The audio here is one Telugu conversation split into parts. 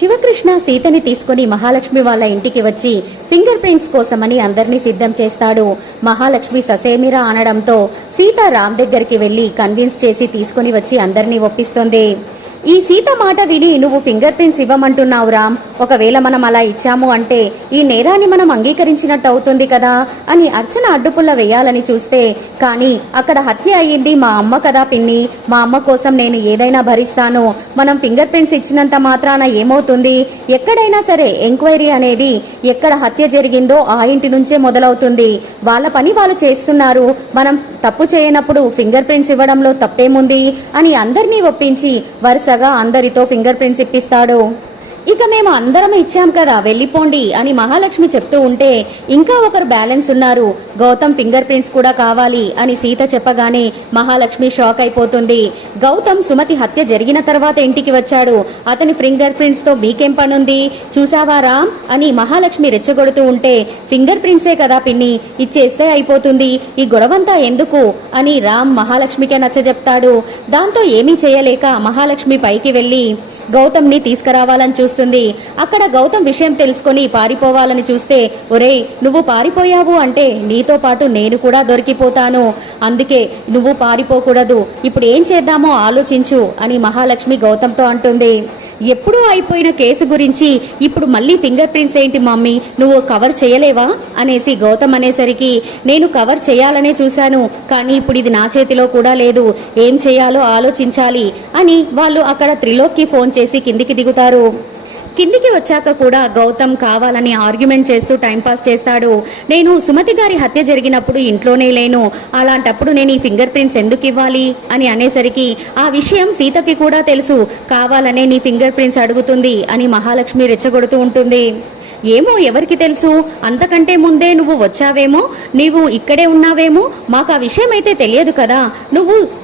శివకృష్ణ సీతని తీసుకుని మహాలక్ష్మి వాళ్ళ ఇంటికి వచ్చి ఫింగర్ ప్రింట్స్ కోసమని అందరినీ సిద్ధం చేస్తాడు. మహాలక్ష్మి ససేమిరా అనడంతో సీత రామ్ దగ్గరికి వెళ్ళి కన్విన్స్ చేసి తీసుకుని వచ్చి అందరినీ ఒప్పిస్తుంది. ఈ సీత మాట విని నువ్వు ఫింగర్ ప్రింట్స్ ఇవ్వమంటున్నావు రామ్. ఒకవేళ మనం అలా ఇచ్చాము అంటే ఈ నేరాన్ని మనం అంగీకరించినట్టు అవుతుంది కదా అని అర్చన అడ్డుపుల్ల వేయాలని చూస్తే కానీ అక్కడ హత్య అయ్యింది మా అమ్మ కదా పిన్ని. మా అమ్మ కోసం నేను ఏదైనా భరిస్తాను. మనం ఫింగర్ ప్రింట్స్ ఇచ్చినంత మాత్రాన ఏమవుతుంది? ఎక్కడైనా సరే ఎంక్వైరీ అనేది ఎక్కడ హత్య జరిగిందో ఆ ఇంటి నుంచే మొదలవుతుంది. వాళ్ళ పని వాళ్ళు చేస్తున్నారు. మనం తప్పు చేయనప్పుడు ఫింగర్ ప్రింట్స్ ఇవ్వడంలో తప్పేముంది? అని అందరినీ ఒప్పించి వరుస వరుసగా అందరితో ఫింగర్ ప్రింట్స్ ఇప్పిస్తాడు. ఇక మేము అందరం ఇచ్చాం కదా వెళ్ళిపోండి అని మహాలక్ష్మి చెప్తూ ఉంటే ఇంకా ఒకరు బ్యాలెన్స్ ఉన్నారు. గౌతమ్ ఫింగర్ ప్రింట్స్ కూడా కావాలి అని సీత చెప్పగానే మహాలక్ష్మి షాక్ అయిపోతుంది. గౌతమ్ సుమతి హత్య జరిగిన తర్వాత ఇంటికి వచ్చాడు. అతని ఫింగర్ ప్రింట్స్తో మీకేం పనుంది? చూసావా రామ్? అని మహాలక్ష్మి రెచ్చగొడుతూ ఉంటే ఫింగర్ ప్రింట్సే కదా పిన్ని ఇచ్చేస్తే అయిపోతుంది. ఈ గొడవంతా ఎందుకు? అని రామ్ మహాలక్ష్మికే నచ్చజెప్తాడు. దాంతో ఏమీ చేయలేక మహాలక్ష్మి పైకి వెళ్ళి గౌతమ్ని తీసుకురావాలని చూస్తుంది అక్కడ గౌతమ్ విషయం తెలుసుకొని పారిపోవాలని చూస్తే ఒరేయ్ నువ్వు పారిపోయావు అంటే నీతో పాటు నేను కూడా దొరికిపోతాను. అందుకే నువ్వు పారిపోకూడదు. ఇప్పుడు ఏం చేద్దామో ఆలోచించు అని మహాలక్ష్మి గౌతమ్తో అంటుంది. ఎప్పుడూ అయిపోయిన కేసు గురించి ఇప్పుడు మళ్ళీ ఫింగర్ ప్రింట్స్ ఏంటి మమ్మీ? నువ్వు కవర్ చేయలేవా? అనేసి గౌతమ్ అనేసరికి నేను కవర్ చేయాలనే చూశాను కానీ ఇప్పుడు ఇది నా చేతిలో కూడా లేదు. ఏం చేయాలో ఆలోచించాలి అని వాళ్ళు అక్కడ త్రిలోక్కి ఫోన్ చేసి కిందికి దిగుతారు. కిందికి వచ్చాక కూడా గౌతమ్ కావాలని ఆర్గ్యుమెంట్ చేస్తూ టైంపాస్ చేస్తాడు. నేను సుమతి గారి హత్య జరిగినప్పుడు ఇంట్లోనే లేను. అలాంటప్పుడు నేను ఈ ఫింగర్ ప్రింట్స్ ఎందుకు ఇవ్వాలి? అని అనేసరికి ఆ విషయం సీతకి కూడా తెలుసు. కావాలనే నీ ఫింగర్ ప్రింట్స్ అడుగుతుంది అని మహాలక్ష్మి రెచ్చగొడుతూ ఉంటుంది. ఏమో ఎవరికి తెలుసు? అంతకంటే ముందే నువ్వు వచ్చావేమో? నీవు ఇక్కడే ఉన్నావేమో? మాకు ఆ విషయం అయితే తెలియదు కదా. నువ్వు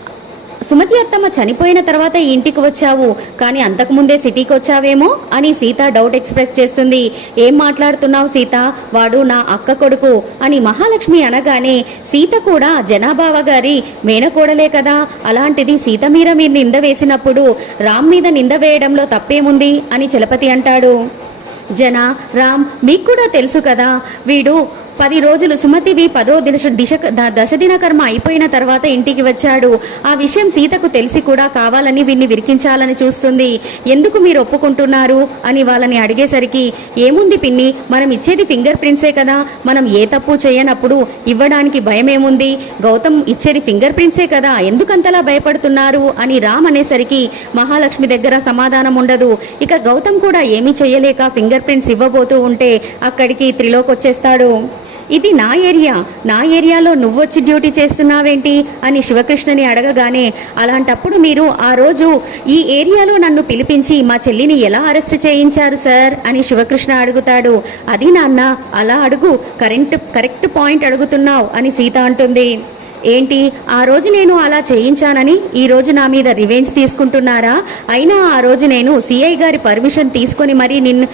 సుమతి అత్తమ్మ చనిపోయిన తర్వాత ఈ ఇంటికి వచ్చావు. కానీ అంతకుముందే సిటీకి వచ్చావేమో అని సీత డౌట్ ఎక్స్ప్రెస్ చేస్తుంది. ఏం మాట్లాడుతున్నావు సీత? వాడు నా అక్క కొడుకు అని మహాలక్ష్మి అనగానే సీత కూడా జనాభావ గారి మేనకోడలే కదా. అలాంటిది సీత మీద మీరు నింద వేసినప్పుడు రామ్ మీద నింద వేయడంలో తప్పేముంది అని చలపతి అంటాడు. జన రామ్ మీకు కూడా తెలుసు కదా. వీడు పది రోజులు సుమతివి పదో దిశ దిశ ద- దశదిన కర్మ అయిపోయిన తర్వాత ఇంటికి వచ్చాడు. ఆ విషయం సీతకు తెలిసి కూడా కావాలని వీడిని విరికించాలని చూస్తుంది. ఎందుకు మీరు ఒప్పుకుంటున్నారు? అని వాళ్ళని అడిగేసరికి ఏముంది పిన్ని? మనం ఇచ్చేది ఫింగర్ ప్రింట్సే కదా. మనం ఏ తప్పు చేయనప్పుడు ఇవ్వడానికి భయం ఏముంది గౌతమ్ ఇచ్చేది ఫింగర్ ప్రింట్సే కదా. ఎందుకంతలా భయపడుతున్నారు? అని రామ్ అనేసరికి మహాలక్ష్మి దగ్గర సమాధానం ఉండదు. ఇక గౌతమ్ కూడా ఏమీ చేయలేక ఫింగర్ ప్రింట్స్ ఇవ్వబోతూ ఉంటే అక్కడికి త్రిలోక్ వచ్చేస్తాడు ఇది నా ఏరియా. నా ఏరియాలో నువ్వొచ్చి డ్యూటీ చేస్తున్నావేంటి అని శివకృష్ణని అడగగానే అలాంటప్పుడు మీరు ఆ రోజు ఈ ఏరియాలో నన్ను పిలిపించి మా చెల్లిని ఎలా అరెస్ట్ చేయించారు సార్? అని శివకృష్ణ అడుగుతాడు. అది నాన్న అలా అడుగు. కరెంట్ కరెక్ట్ పాయింట్ అడుగుతున్నావు అని సీత అంటుంది. ఏంటి? ఆ రోజు నేను అలా చేయించానని ఈ రోజు నా మీద రివెంజ్ తీసుకుంటున్నారా? అయినా ఆ రోజు నేను సిఐ గారి పర్మిషన్ తీసుకొని మరీ నిన్ను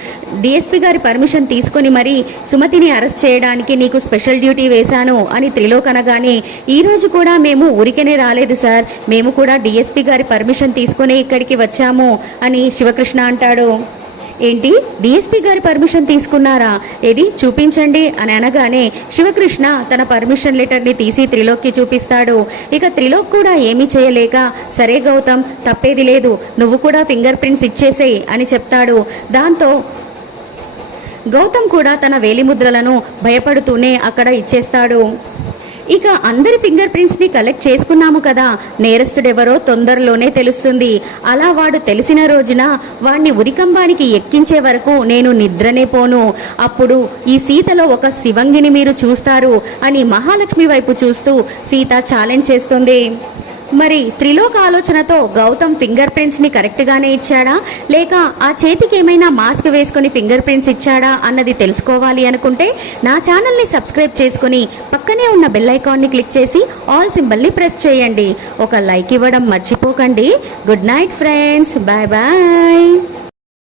డిఎస్పి గారి పర్మిషన్ తీసుకొని మరీ సుమతిని అరెస్ట్ చేయడానికి నీకు స్పెషల్ డ్యూటీ వేశాను అని త్రిలోక్ అనగానే ఈరోజు కూడా మేము ఊరికనే రాలేదు సార్. మేము కూడా డిఎస్పి గారి పర్మిషన్ తీసుకొని ఇక్కడికి వచ్చాము అని శివకృష్ణ అంటాడు. ఏంటి? డిఎస్పీ గారి పర్మిషన్ తీసుకున్నారా? ఏది? చూపించండి అని అనగానే శివకృష్ణ తన పర్మిషన్ లెటర్ని తీసి త్రిలోక్కి చూపిస్తాడు. ఇక త్రిలోక్ కూడా ఏమీ చేయలేక సరే గౌతమ్ తప్పేది లేదు నువ్వు కూడా ఫింగర్ ప్రింట్స్ ఇచ్చేసేయ్ అని చెప్తాడు. దాంతో గౌతమ్ కూడా తన వేలిముద్రలను భయపడుతూనే అక్కడ ఇచ్చేస్తాడు. ఇక అందరి ఫింగర్ ప్రింట్స్ని కలెక్ట్ చేసుకున్నాము కదా. నేరస్తుడెవరో తొందరలోనే తెలుస్తుంది. అలా వాడు తెలిసిన రోజున వాణ్ణి ఉరికంబానికి ఎక్కించే వరకు నేను నిద్రనే పోను. అప్పుడు ఈ సీతలో ఒక శివంగిని మీరు చూస్తారు అని మహాలక్ష్మి వైపు చూస్తూ సీత ఛాలెంజ్ చేస్తుంది. మరి త్రిలోక్ ఆలోచనతో గౌతమ్ ఫింగర్ ప్రింట్స్ని కరెక్ట్గానే ఇచ్చాడా? లేక ఆ చేతికి ఏమైనా మాస్క్ వేసుకొని ఫింగర్ ప్రింట్స్ ఇచ్చాడా అన్నది తెలుసుకోవాలి అనుకుంటే నా ఛానల్ని సబ్స్క్రైబ్ చేసుకుని పక్కనే ఉన్న బెల్ ఐకాన్ని క్లిక్ చేసి ఆల్ సింబల్ని ప్రెస్ చేయండి. ఒక లైక్ ఇవ్వడం మర్చిపోకండి. Good night friends. Bye bye.